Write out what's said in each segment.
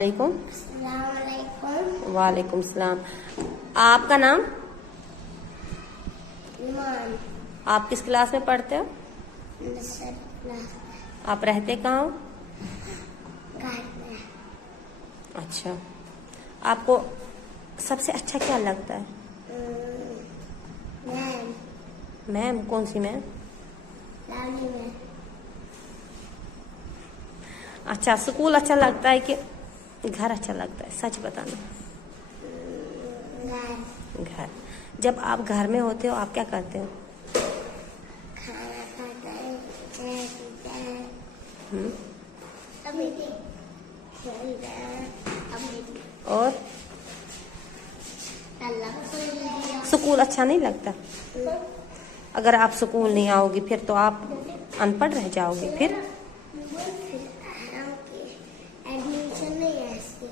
वालेकुम। वालेकुम सलाम। आपका नाम? ईमान। आप किस क्लास में पढ़ते हो? आप रहते कहाँ हो? घर में। अच्छा, आपको सबसे अच्छा क्या लगता है? मैम। मैम कौन सी मैम? लावली मैम। अच्छा, स्कूल अच्छा लगता है कि घर अच्छा लगता है? सच बताना। घर। जब आप घर में होते हो आप क्या करते हो? खाना खाता है, चाय पीता है। और स्कूल अच्छा नहीं लगता? अगर आप स्कूल नहीं आओगे फिर तो आप अनपढ़ रह जाओगे। फिर एडमिशन नहीं है इसके।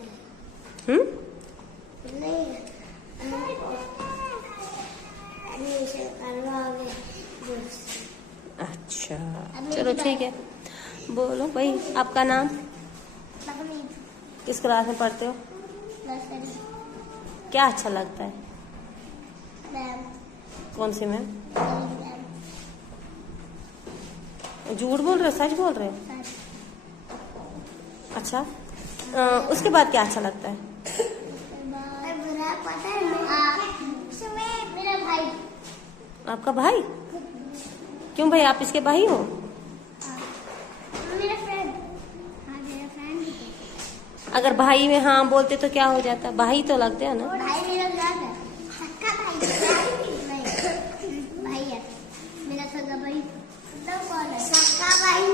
नहीं है, एडमिशन करवाओगे। अच्छा, चलो ठीक है। बोलो भाई, आपका नाम? किस क्लास में पढ़ते हो? क्या अच्छा लगता है? मैम। कौन सी मैम? झूठ बोल रहे हो सच बोल रहे हो? अच्छा, उसके बाद क्या अच्छा लगता है? पता है मेरा भाई। आपका भाई? क्यों भाई, आप इसके भाई हो? मेरा फ्रेंड। हाँ, मेरा फ्रेंड। अगर भाई में हाँ बोलते तो क्या हो जाता? भाई तो लगते हैं ना। भाई मेरा जान है, सक्का भाई। नहीं, भाई है मेरा सगा भाई। तो कौन है? सक्का भाई।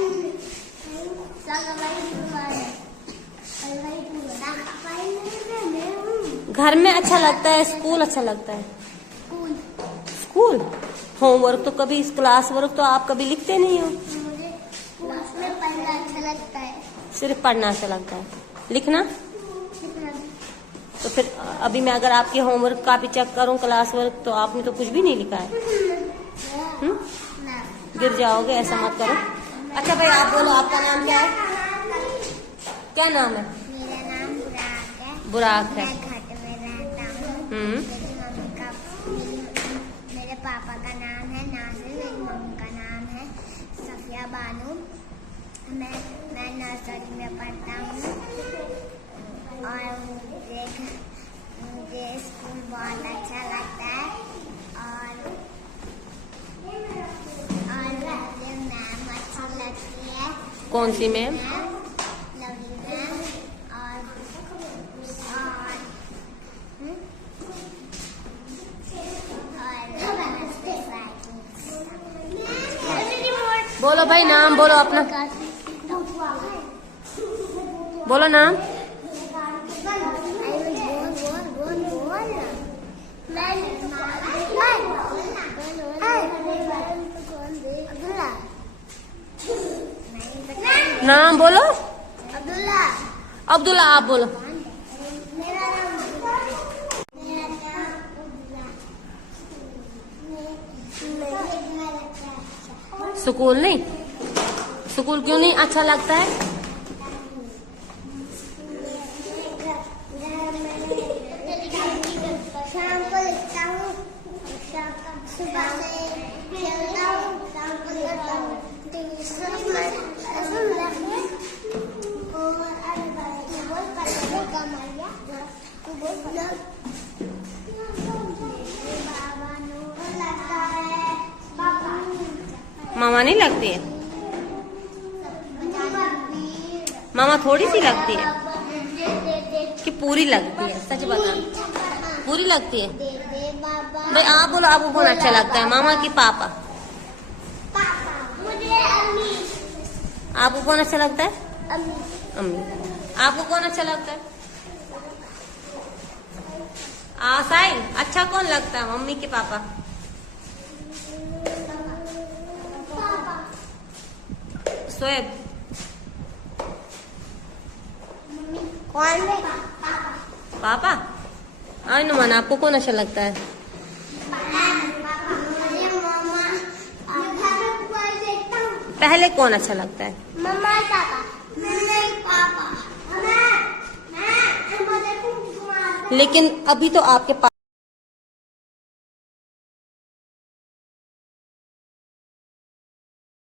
सक्का भाई पूरा है। भाई पूरा। सक्का भाई मैं हूँ। घर में अच्छा लगता है, स्कूल अच्छा लगता है? स्कूल। स्कूल। होमवर्क तो कभी, क्लास वर्क तो आप कभी लिखते नहीं हो? मुझे क्लास में पढ़ना अच्छा लगता है। सिर्फ पढ़ना अच्छा लगता है, लिखना? तो फिर अभी मैं अगर आपके होमवर्क कापी चेक करूं, क्लास वर्क, तो आपने तो कुछ भी नहीं लिखा है। गिर जाओगे, ऐसा मत करो। अच्छा भाई, आप बोलो, आपका नाम क्या है? क्या नाम है? मेरा नाम बुराक है। मैं घर में रहता हूँ। मेरी मम्मी का, मेरे पापा का नाम है नासिर। मेरी मम्मी का नाम है सफिया बानू। मैं नर्सरी में पढ़ता हूँ और मुझे स्कूल बहुत अच्छा लगता है और मुझे मैम अच्छी लगती है। कौन सी मैम? Lovely ma'am. और बोलो भाई, नाम बोलो अपना। बोलो नाम। नाम बोलो। अब्दुल्ला। अब्दुल्ला। आप बोलो। स्कूल नहीं? स्कूल क्यों नहीं अच्छा लगता है? शाम को लिखता हूँ, सुबह से खेलता हूँ, शाम को लिखता हूँ। मामा नहीं लगती है? मामा थोड़ी सी लगती है कि पूरी लगती है? सच बता, पूरी लगती है? भाई आप बोलो, आपको कौन अच्छा लगता है, मामा की पापा? मुझे अम्मी। आपको कौन अच्छा लगता है? अम्मी। अम्मी। आपको कौन अच्छा लगता है? साहिल, अच्छा कौन लगता है, मम्मी के पापा? शोएब। कौन है? पापा। अनुमान, आपको कौन अच्छा लगता है? पहले कौन अच्छा लगता है? मम्मा पापा। पापा। लेकिन अभी तो आपके पास